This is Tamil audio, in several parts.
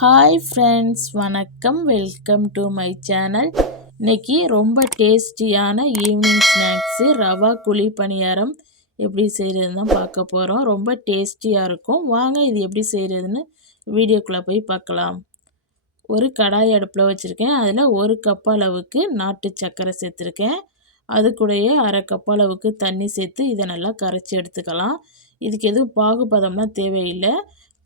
ஹாய் ஃப்ரெண்ட்ஸ், வணக்கம். Welcome to my channel. இன்றைக்கி ரொம்ப டேஸ்டியான ஈவினிங் ஸ்நாக்ஸு ரவா குழி பணியாரம் எப்படி செய்கிறதுன்னு தான் பார்க்க போகிறோம். ரொம்ப டேஸ்டியாக இருக்கும். வாங்க இது எப்படி செய்கிறதுன்னு வீடியோக்குள்ளே போய் பார்க்கலாம். ஒரு கடாய் அடுப்பில் வச்சுருக்கேன். அதில் 1 கப் அளவுக்கு நாட்டு சர்க்கரை சேர்த்துருக்கேன். அது கூடயே 1/2 கப் அளவுக்கு தண்ணி சேர்த்து இதை நல்லா கரைச்சி எடுத்துக்கலாம். இதுக்கு எதுவும் பாகுபதம்லாம் தேவையில்லை.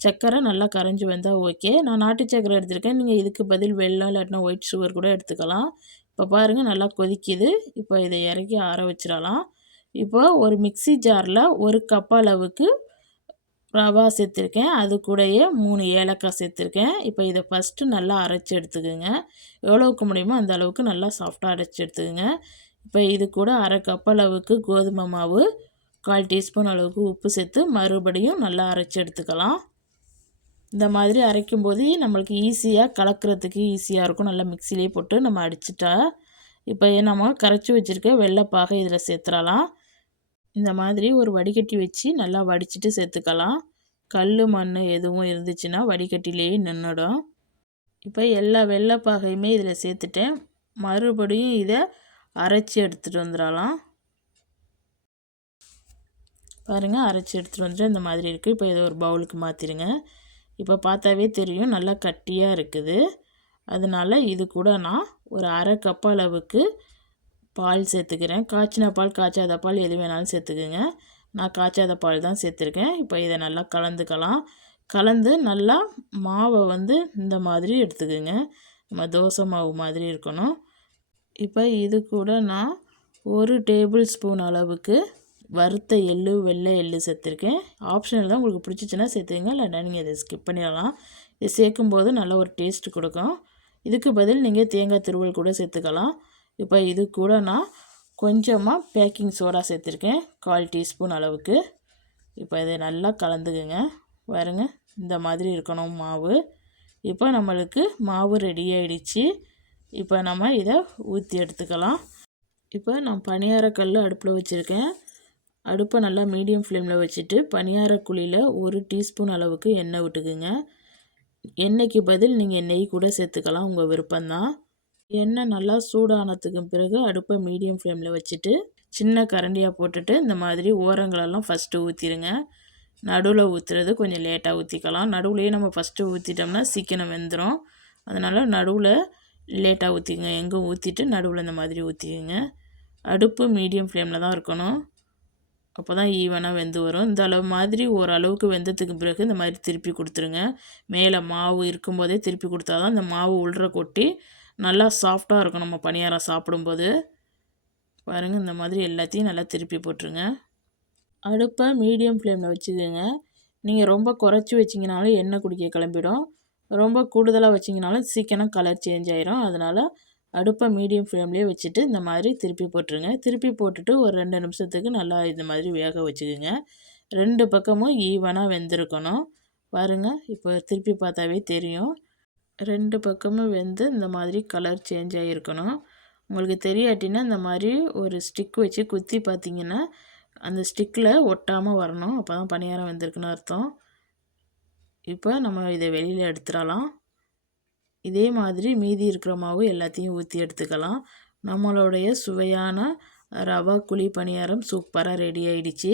சர்க்கரை நல்லா கரைஞ்சி வந்தால் ஓகே. நான் நாட்டு சர்க்கரை எடுத்திருக்கேன். நீங்கள் இதுக்கு பதில் வெல்லம் இல்லாட்டினா ஒயிட் சுகர் கூட எடுத்துக்கலாம். இப்போ பாருங்கள், நல்லா கொதிக்குது. இப்போ இதை இறக்கி ஆற வச்சிடலாம். இப்போ ஒரு மிக்ஸி ஜாரில் 1 கப் அளவுக்கு ரவா சேர்த்துருக்கேன். அது கூடயே 3 ஏலக்காய் சேர்த்துருக்கேன். இப்போ இதை ஃபஸ்ட்டு நல்லா அரைச்சி எடுத்துக்கோங்க. எவ்வளோவுக்கு முடியுமோ அந்த அளவுக்கு நல்லா சாஃப்டாக அரைச்சி எடுத்துக்கோங்க. இப்போ இது கூட 1/2 கப் அளவுக்கு கோதுமை மாவு, 1/4 டீஸ்பூன் அளவுக்கு உப்பு சேர்த்து மறுபடியும் நல்லா அரைச்சி எடுத்துக்கலாம். இந்த மாதிரி அரைக்கும்போது நம்மளுக்கு ஈஸியாக கலக்கிறதுக்கு ஈஸியாக இருக்கும். நல்லா மிக்சிலே போட்டு நம்ம அடிச்சிட்டா. இப்போ நம்ம கரைச்சி வச்சுருக்க வெள்ளைப்பாகை இதில் சேர்த்துடலாம். இந்த மாதிரி ஒரு வடிகட்டி வச்சு நல்லா வடிச்சிட்டு சேர்த்துக்கலாம். கல் மண் எதுவும் இருந்துச்சுன்னா வடிகட்டிலேயே நின்றுடும். இப்போ எல்லா வெள்ளைப்பாகையுமே இதில் சேர்த்துட்டேன். மறுபடியும் இதை அரைச்சி எடுத்துகிட்டு வந்துடலாம். பாருங்கள், அரைச்சி எடுத்துகிட்டு வந்துட்டு இந்த மாதிரி இருக்குது. இப்போ இதை ஒரு பவுலுக்கு மாற்றிடுங்க. இப்போ பார்த்தாவே தெரியும், நல்லா கட்டியாக இருக்குது. அதனால் இது கூட நான் ஒரு 1/2 கப் அளவுக்கு பால் சேர்த்துக்கிறேன். காய்ச்சின பால், காய்ச்சாத பால் எது வேணாலும் சேர்த்துக்குங்க. நான் காய்ச்சாத பால் தான் சேர்த்துருக்கேன். இப்போ இதை நல்லா கலந்துக்கலாம். கலந்து நல்லா மாவை இந்த மாதிரி எடுத்துக்குங்க. நம்ம தோசை மாவு மாதிரி இருக்கணும். இப்போ இது கூட நான் 1 டேபிள் ஸ்பூன் அளவுக்கு வறுத்த எள்ளு, வெள்ளை எள்ளு சேர்த்துருக்கேன். ஆப்ஷனல் தான், உங்களுக்கு பிடிச்சிச்சின்னா சேர்த்துங்க, இல்லைன்னா நீங்கள் இதை ஸ்கிப் பண்ணிடலாம். இது சேர்க்கும்போது நல்ல ஒரு டேஸ்ட்டு கொடுக்கும். இதுக்கு பதில் நீங்கள் தேங்காய் துருவல் கூட சேர்த்துக்கலாம். இப்போ இது கூட நான் கொஞ்சமாக பேக்கிங் சோடா சேர்த்துருக்கேன், 1/4 டீஸ்பூன் அளவுக்கு. இப்போ இதை நல்லா கலந்துக்குங்க. பாருங்க, இந்த மாதிரி இருக்கணும் மாவு. இப்போ நம்மளுக்கு மாவு ரெடி ஆகிடுச்சு. இப்போ நம்ம இதை ஊற்றி எடுத்துக்கலாம். இப்போ நான் பணியாரக்கல் அடுப்பில் வச்சுருக்கேன். அடுப்பை நல்லா மீடியம் ஃப்ளேமில் வச்சுட்டு பணியார குழியில் 1 டீஸ்பூன் அளவுக்கு எண்ணெய் விட்டுக்குங்க. எண்ணெய்க்கு பதில் நீங்கள் நெய் கூட சேர்த்துக்கலாம், உங்கள் விருப்பம்தான். எண்ணெய் நல்லா சூடானதுக்கு பிறகு அடுப்பை மீடியம் ஃப்ளேமில் வச்சுட்டு சின்ன கரண்டியாக போட்டுட்டு இந்த மாதிரி ஓரங்களெல்லாம் ஃபஸ்ட்டு ஊற்றிடுங்க. நடுவில் ஊற்றுறது கொஞ்சம் லேட்டாக ஊற்றிக்கலாம். நடுவுலையே நம்ம ஃபஸ்ட்டு ஊற்றிட்டோம்னா சீக்கிரம் வெந்துடும். அதனால் நடுவில் லேட்டாக ஊற்றிங்க. எங்கே ஊற்றிட்டு நடுவில் இந்த மாதிரி ஊற்றிக்குங்க. அடுப்பு மீடியம் ஃப்ளேமில் தான் இருக்கணும். அப்போ தான் ஈவனாக வெந்து வரும். இந்த அளவு மாதிரி ஓரளவுக்கு வெந்ததுக்கு பிறகு இந்த மாதிரி திருப்பி கொடுத்துருங்க. மேலே மாவு இருக்கும்போதே திருப்பி கொடுத்தா தான் இந்த மாவு உள்ற கொட்டி நல்லா சாஃப்டாக இருக்கும் நம்ம பணியாரம் சாப்பிடும்போது. பாருங்கள், இந்த மாதிரி எல்லாத்தையும் நல்லா திருப்பி போட்டுருங்க. அடுப்பை மீடியம் ஃப்ளேமில் வச்சுக்கோங்க. நீங்கள் ரொம்ப குறைச்சி வச்சிங்கனாலும் எண்ணெய் குடிக்க கிளம்பிடும். ரொம்ப கூடுதலாக வச்சிங்கனாலும் சீக்கிரம் கலர் சேஞ்ச் ஆயிரும். அதனால் அடுப்பை மீடியம் ஃப்ளேம்லேயே வச்சுட்டு இந்த மாதிரி திருப்பி போட்டுருங்க. திருப்பி போட்டுட்டு ஒரு 2 நிமிஷத்துக்கு நல்லா இந்த மாதிரி வேக வச்சுக்கோங்க. 2 பக்கமும் ஈவனாக வெந்திருக்கணும். பாருங்கள், இப்போ திருப்பி பார்த்தாவே தெரியும். 2 பக்கமும் வெந்து இந்த மாதிரி கலர் சேஞ்ச் ஆகிருக்கணும். உங்களுக்கு தெரியாட்டினா இந்த மாதிரி ஒரு ஸ்டிக் வச்சு குத்தி பார்த்திங்கன்னா அந்த ஸ்டிக்கில் ஒட்டாமல் வரணும். அப்போ தான் பணியாரம் வெந்திருக்குன்னு அர்த்தம். இப்போ நம்ம இதை வெளியில் எடுத்துடலாம். இதே மாதிரி மீதி இருக்கிற மாவு எல்லாத்தையும் ஊற்றி எடுத்துக்கலாம். நம்மளுடைய சுவையான ரவா குழி பணியாரம் சூப்பராக ரெடி ஆகிடுச்சு.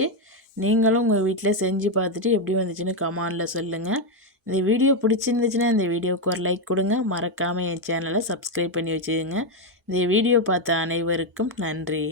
நீங்களும் உங்கள் வீட்டில் செஞ்சு பார்த்துட்டு எப்படி வந்துச்சுன்னு கமெண்டில் சொல்லுங்கள். இந்த வீடியோ பிடிச்சிருந்துச்சுன்னா இந்த வீடியோவுக்கு ஒரு லைக் கொடுங்க. மறக்காமல் என் சேனலை சப்ஸ்கிரைப் பண்ணி வச்சுக்கோங்க. இந்த வீடியோ பார்த்த அனைவருக்கும் நன்றி.